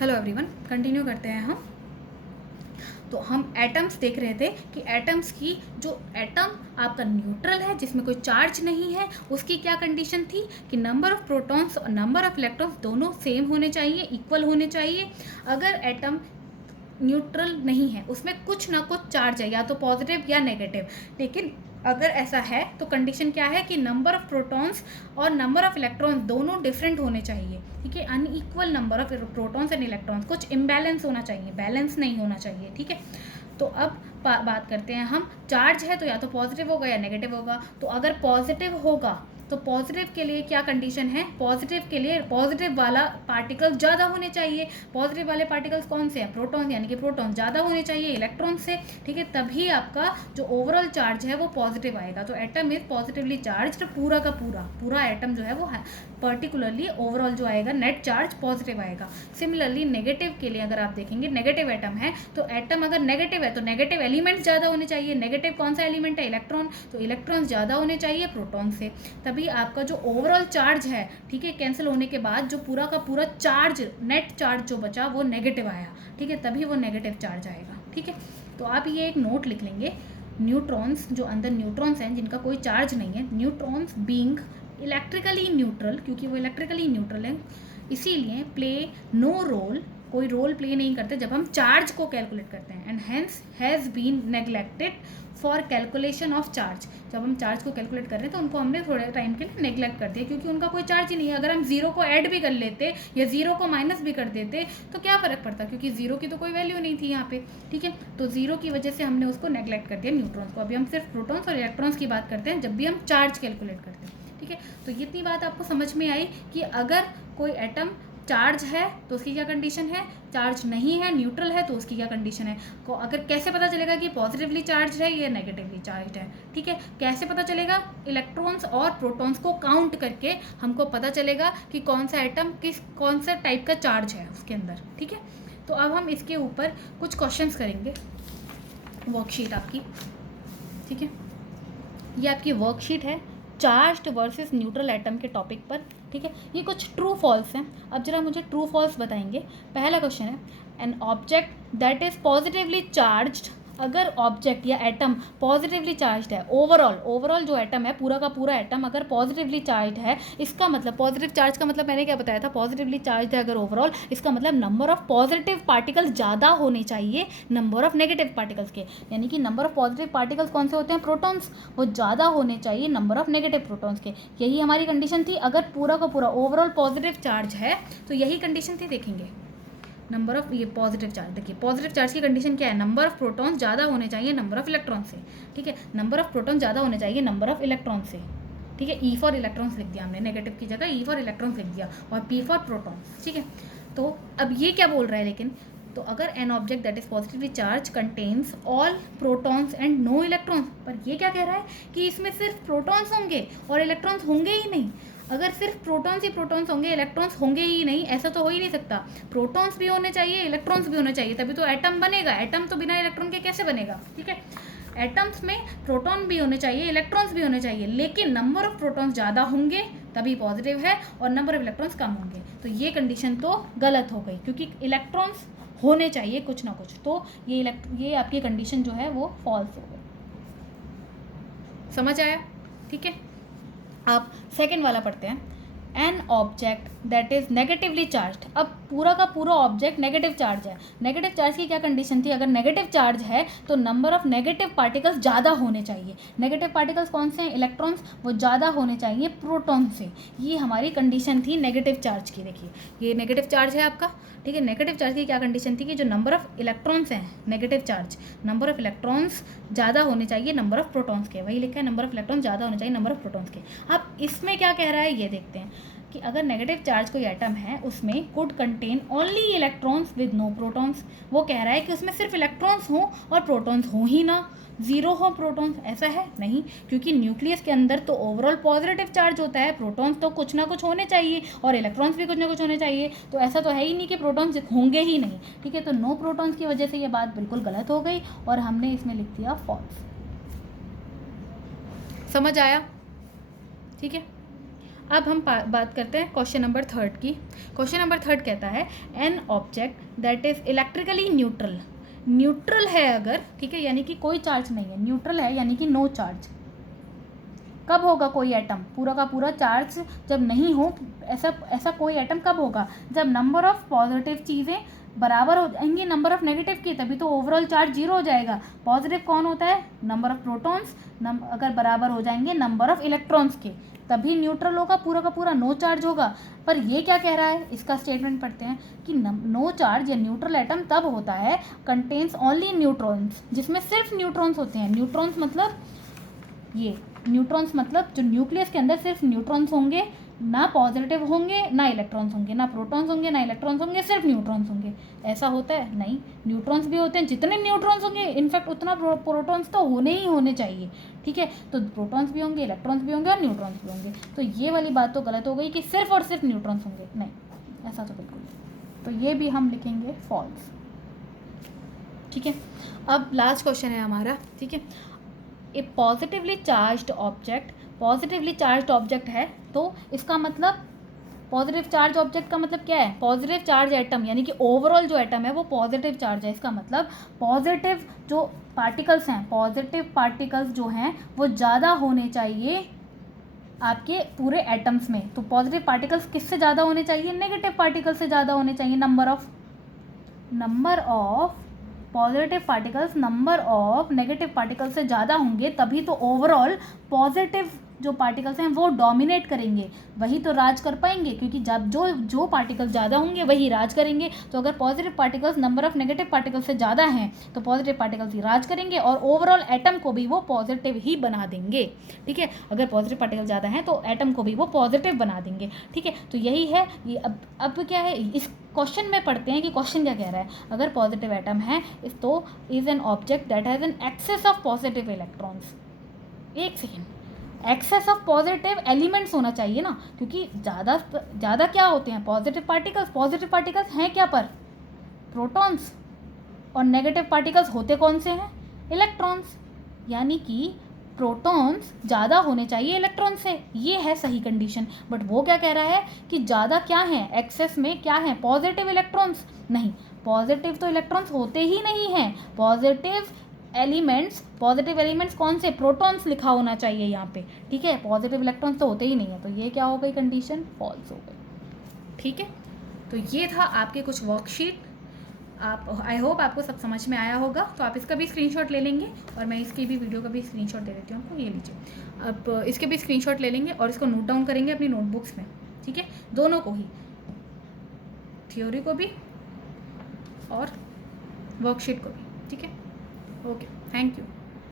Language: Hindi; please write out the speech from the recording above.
हेलो एवरीवन, कंटिन्यू करते हैं हम। तो हम एटम्स देख रहे थे कि एटम्स की जो एटम आपका न्यूट्रल है जिसमें कोई चार्ज नहीं है उसकी क्या कंडीशन थी कि नंबर ऑफ प्रोटॉन्स और नंबर ऑफ इलेक्ट्रॉन्स दोनों सेम होने चाहिए, इक्वल होने चाहिए। अगर एटम न्यूट्रल नहीं है, उसमें कुछ ना कुछ चार्ज है, या तो पॉजिटिव या नेगेटिव, लेकिन अगर ऐसा है तो कंडीशन क्या है कि नंबर ऑफ प्रोटॉन्स और नंबर ऑफ इलेक्ट्रॉन्स दोनों डिफरेंट होने चाहिए। ठीक है, unequal number of protons and electrons, कुछ इम्बैलेंस होना चाहिए, बैलेंस नहीं होना चाहिए। ठीक है, तो अब बात करते हैं हम। चार्ज है तो या तो पॉजिटिव होगा या नेगेटिव होगा। तो अगर पॉजिटिव होगा तो पॉजिटिव के लिए क्या कंडीशन है, पॉजिटिव के लिए पॉजिटिव वाला पार्टिकल ज़्यादा होने चाहिए। पॉजिटिव वाले पार्टिकल्स कौन से हैं, प्रोटॉन, यानी कि प्रोटॉन ज़्यादा होने चाहिए इलेक्ट्रॉन से। ठीक है, तभी आपका जो ओवरऑल चार्ज है वो पॉजिटिव आएगा। तो एटम इज पॉजिटिवली चार्ज, पूरा का पूरा एटम जो है वो पर्टिकुलरली ओवरऑल जो आएगा नेट चार्ज पॉजिटिव आएगा। सिमिलरली नेगेटिव के लिए अगर आप देखेंगे, नेगेटिव एटम है तो एटम अगर नेगेटिव है तो नेगेटिव एलिमेंट ज़्यादा होने चाहिए। नेगेटिव कौन सा एलिमेंट है, इलेक्ट्रॉन, तो इलेक्ट्रॉन ज़्यादा होने चाहिए प्रोटॉन से, तभी आपका जो ओवरऑल चार्ज है, ठीक है, कैंसिल होने के बाद जो पूरा का पूरा चार्ज, नेट चार्ज जो बचा वो नेगेटिव आया। ठीक है, तभी वो नेगेटिव चार्ज आएगा। ठीक है, तो आप ये एक नोट लिख लेंगे, न्यूट्रॉन्स, जो अंदर न्यूट्रॉन्स हैं जिनका कोई चार्ज नहीं है, न्यूट्रॉन्स बीइंग इलेक्ट्रिकली न्यूट्रल, क्योंकि वो इलेक्ट्रिकली न्यूट्रल है इसीलिए प्ले नो रोल, कोई रोल प्ले नहीं करते जब हम चार्ज को कैलकुलेट करते हैं। And hence has been neglected for calculation of charge. जब हम चार्ज को कैलकुलेट कर रहे हैं तो उनको हमने थोड़े टाइम के लिए नेग्लेक्ट कर दिया, क्योंकि उनका कोई चार्ज ही नहीं है। अगर हम जीरो को ऐड भी कर लेते या जीरो को माइनस भी कर देते तो क्या फ़र्क पड़ता, क्योंकि जीरो की तो कोई वैल्यू नहीं थी यहाँ पे। ठीक है, तो जीरो की वजह से हमने उसको नेग्लेक्ट कर दिया न्यूट्रॉन्स को। अभी हम सिर्फ प्रोटॉन्स और इलेक्ट्रॉन्स की बात करते हैं जब भी हम चार्ज कैलकुलेट करते हैं। ठीक है, तो इतनी बात आपको समझ में आई कि अगर कोई एटम चार्ज है तो उसकी क्या कंडीशन है, चार्ज नहीं है, न्यूट्रल है, तो उसकी क्या कंडीशन है। को अगर कैसे पता चलेगा कि पॉजिटिवली चार्ज है या नेगेटिवली चार्ज है। ठीक है, कैसे पता चलेगा, इलेक्ट्रॉन्स और प्रोटॉन्स को काउंट करके हमको पता चलेगा कि कौन सा एटम कौन सा टाइप का चार्ज है उसके अंदर। ठीक है, तो अब हम इसके ऊपर कुछ क्वेश्चंस करेंगे, वर्कशीट आपकी। ठीक है, ये आपकी वर्कशीट है चार्ज्ड वर्सेस न्यूट्रल एटम के टॉपिक पर। ठीक है, ये कुछ ट्रू फॉल्स हैं। अब जरा मुझे ट्रू फॉल्स बताएंगे। पहला क्वेश्चन है, N object that is positively charged, अगर ऑब्जेक्ट या एटम पॉजिटिवली चार्ज्ड है, ओवरऑल जो एटम है, पूरा का पूरा एटम अगर पॉजिटिवली चार्ज्ड है, इसका मतलब पॉजिटिव चार्ज का मतलब मैंने क्या बताया था, पॉजिटिवली चार्ज्ड है अगर ओवरऑल, इसका मतलब नंबर ऑफ पॉजिटिव पार्टिकल्स ज़्यादा होने चाहिए नंबर ऑफ नेगेटिव पार्टिकल्स के। यानी कि नंबर ऑफ पॉजिटिव पार्टिकल्स कौन से होते हैं, प्रोटॉन्स, वो ज़्यादा होने चाहिए नंबर ऑफ नेगेटिव प्रोटॉन्स के। यही हमारी कंडीशन थी। अगर पूरा का पूरा ओवरऑल पॉजिटिव चार्ज है तो यही कंडीशन थी। देखेंगे नंबर ऑफ, ये पॉजिटिव चार्ज, देखिए पॉजिटिव चार्ज की कंडीशन क्या है, नंबर ऑफ प्रोटॉन्स ज़्यादा होने चाहिए नंबर ऑफ इलेक्ट्रॉन से। ठीक है, नंबर ऑफ प्रोटॉन ज़्यादा होने चाहिए नंबर ऑफ इलेक्ट्रॉन से। ठीक है, ई फॉर इलेक्ट्रॉन्स लिख दिया हमने, नेगेटिव की जगह ई फॉर इलेक्ट्रॉन्स लिख दिया, और पी फॉर प्रोटॉन्स। ठीक है, तो अब ये क्या बोल रहा है, लेकिन तो अगर an object that is positively charge contains all protons and no electrons, पर ये क्या कह रहा है कि इसमें सिर्फ प्रोटॉन्स होंगे और इलेक्ट्रॉन्स होंगे ही नहीं। अगर सिर्फ प्रोटॉन्स ही प्रोटॉन्स होंगे, इलेक्ट्रॉन्स होंगे ही नहीं, ऐसा तो हो ही नहीं सकता। प्रोटॉन्स भी होने चाहिए, इलेक्ट्रॉन्स भी होने चाहिए, तभी तो एटम बनेगा। एटम तो बिना इलेक्ट्रॉन के कैसे बनेगा। ठीक है, एटम्स में प्रोटॉन भी होने चाहिए, इलेक्ट्रॉन्स भी होने चाहिए, लेकिन नंबर ऑफ प्रोटॉन्स ज़्यादा होंगे तभी पॉजिटिव है, और नंबर ऑफ इलेक्ट्रॉन्स कम होंगे। तो ये कंडीशन तो गलत हो गई, क्योंकि इलेक्ट्रॉन्स होने चाहिए कुछ ना कुछ, तो ये आपकी कंडीशन जो है वो फॉल्स हो गई। समझ आया। ठीक है, आप सेकेंड वाला पढ़ते हैं, N object that is negatively charged. अब पूरा का पूरा ऑब्जेक्ट नेगेटिव चार्ज है। नेगेटिव चार्ज की क्या कंडीशन थी, अगर नेगेटिव चार्ज है तो नंबर ऑफ नेगेटिव पार्टिकल्स ज़्यादा होने चाहिए। नेगेटिव पार्टिकल्स कौन से हैं, इलेक्ट्रॉन्स, वो ज़्यादा होने चाहिए प्रोटॉन से। ये हमारी कंडीशन थी नेगेटिव चार्ज की। देखिए ये नेगेटिव चार्ज है आपका। ठीक है, नेगेटिव चार्ज की क्या कंडीशन थी कि जो नंबर ऑफ इलेक्ट्रॉन्स हैं, negative charge, number of electrons ज़्यादा होने चाहिए नंबर ऑफ प्रोटॉन्स के। वही लिखा है, नंबर ऑफ इलेक्ट्रॉन ज़्यादा होने चाहिए नंबर ऑफ प्रोटॉन्स के। अब इसमें क्या कह रहा है ये देखते हैं कि अगर नेगेटिव चार्ज कोई एटम है उसमें could contain only electrons with no protons. वो कह रहा है कि उसमें सिर्फ इलेक्ट्रॉन्स हों और प्रोटॉन्स हों ही ना, जीरो हो प्रोटॉन्स। ऐसा है नहीं, क्योंकि न्यूक्लियस के अंदर तो ओवरऑल पॉजिटिव चार्ज होता है, प्रोटॉन्स तो कुछ ना कुछ होने चाहिए और इलेक्ट्रॉन्स भी कुछ ना कुछ होने चाहिए। तो ऐसा तो है ही नहीं कि प्रोटॉन्स होंगे ही नहीं। ठीक है, तो नो प्रोटॉन्स की वजह से ये बात बिल्कुल गलत हो गई और हमने इसमें लिख दिया फॉल्स। समझ आया। ठीक है, अब हम बात करते हैं क्वेश्चन नंबर 3 की। क्वेश्चन नंबर 3 कहता है N object that is electrically neutral, neutral है अगर, ठीक है, यानी कि कोई चार्ज नहीं है, न्यूट्रल है यानी कि नो चार्ज। कब होगा कोई एटम पूरा का पूरा चार्ज जब नहीं हो, ऐसा कोई एटम कब होगा, जब नंबर ऑफ पॉजिटिव चीज़ें बराबर हो जाएंगी नंबर ऑफ नेगेटिव की, तभी तो ओवरऑल चार्ज जीरो हो जाएगा। पॉजिटिव कौन होता है, नंबर ऑफ प्रोटॉन्स, अगर बराबर हो जाएंगे नंबर ऑफ इलेक्ट्रॉन्स के, तभी न्यूट्रल होगा, पूरा का पूरा नो चार्ज होगा। पर ये क्या कह रहा है, इसका स्टेटमेंट पढ़ते हैं कि नो चार्ज या न्यूट्रल एटम तब होता है कंटेन्स ओनली न्यूट्रॉन्स, जिसमें सिर्फ न्यूट्रॉन्स होते हैं। न्यूट्रॉन्स मतलब ये, न्यूट्रॉन्स मतलब जो न्यूक्लियस के अंदर सिर्फ न्यूट्रॉन्स होंगे, ना पॉजिटिव होंगे ना इलेक्ट्रॉन्स होंगे, ना प्रोटॉन्स होंगे ना इलेक्ट्रॉन्स होंगे, सिर्फ न्यूट्रॉन्स होंगे। ऐसा होता है नहीं, न्यूट्रॉन्स भी होते हैं, जितने न्यूट्रॉन्स होंगे इनफैक्ट उतना प्रोटॉन्स तो होने ही होने चाहिए, ठीक है। तो प्रोटॉन्स भी होंगे, इलेक्ट्रॉन्स भी होंगे और न्यूट्रॉन्स भी होंगे। तो ये वाली बात तो गलत हो गई कि सिर्फ और सिर्फ न्यूट्रॉन्स होंगे, नहीं, ऐसा तो बिल्कुल नहीं। तो ये भी हम लिखेंगे फॉल्स, ठीक है। अब लास्ट क्वेश्चन है हमारा, ठीक है। A positively charged object, positively charged object है तो इसका मतलब, पॉजिटिव चार्ज ऑब्जेक्ट का मतलब क्या है, पॉजिटिव चार्ज एटम, यानी कि ओवरऑल जो एटम है वो पॉजिटिव चार्ज है। इसका मतलब पॉजिटिव जो पार्टिकल्स हैं, पॉजिटिव पार्टिकल्स जो हैं वो ज़्यादा होने चाहिए आपके पूरे एटम्स में। तो पॉजिटिव पार्टिकल्स किससे ज़्यादा होने चाहिए, नेगेटिव पार्टिकल्स से ज़्यादा होने चाहिए। Number of positive particles number of negative particles से ज़्यादा होंगे, तभी तो ओवरऑल पॉजिटिव जो पार्टिकल्स हैं वो डोमिनेट करेंगे, वही तो राज कर पाएंगे, क्योंकि जब जो पार्टिकल्स ज़्यादा होंगे वही राज करेंगे। तो अगर positive particles number of negative particles से ज़्यादा हैं तो पॉजिटिव पार्टिकल्स ही राज करेंगे और ओवरऑल एटम को भी वो पॉजिटिव ही बना देंगे, ठीक है। अगर पॉजिटिव पार्टिकल ज़्यादा हैं तो एटम को भी वो पॉजिटिव बना देंगे, ठीक है। तो यही है ये। अब क्या है, इस क्वेश्चन में पढ़ते हैं कि क्वेश्चन क्या कह रहा है। अगर पॉजिटिव एटम है तो is an object that has an excess of positive electrons, एक second, excess of positive elements होना चाहिए ना, क्योंकि ज़्यादा क्या होते हैं पॉजिटिव पार्टिकल्स हैं क्या पर, प्रोटॉन्स, और नेगेटिव पार्टिकल्स होते कौन से हैं, इलेक्ट्रॉन्स, यानी कि प्रोटॉन्स ज़्यादा होने चाहिए इलेक्ट्रॉन से, ये है सही कंडीशन। बट वो क्या कह रहा है कि ज़्यादा क्या है, एक्सेस में क्या है, पॉजिटिव इलेक्ट्रॉन्स, नहीं, पॉजिटिव तो इलेक्ट्रॉन्स होते ही नहीं हैं। पॉजिटिव एलिमेंट्स कौन से, प्रोटॉन्स लिखा होना चाहिए यहाँ पे, ठीक है। पॉजिटिव इलेक्ट्रॉन्स तो होते ही नहीं है, तो ये क्या हो गई कंडीशन, फॉल्स हो गई, ठीक है। तो ये था आपके कुछ वर्कशीट। आप, आई होप आपको सब समझ में आया होगा। तो आप इसका भी स्क्रीनशॉट ले लेंगे और मैं इसकी भी वीडियो का भी स्क्रीनशॉट दे देती हूँ आपको, ये लीजिए। अब इसके भी स्क्रीनशॉट ले लेंगे और इसको नोट डाउन करेंगे अपनी नोटबुक्स में, ठीक है, दोनों को ही, थ्योरी को भी और वर्कशीट को भी, ठीक है। Okay, thank you.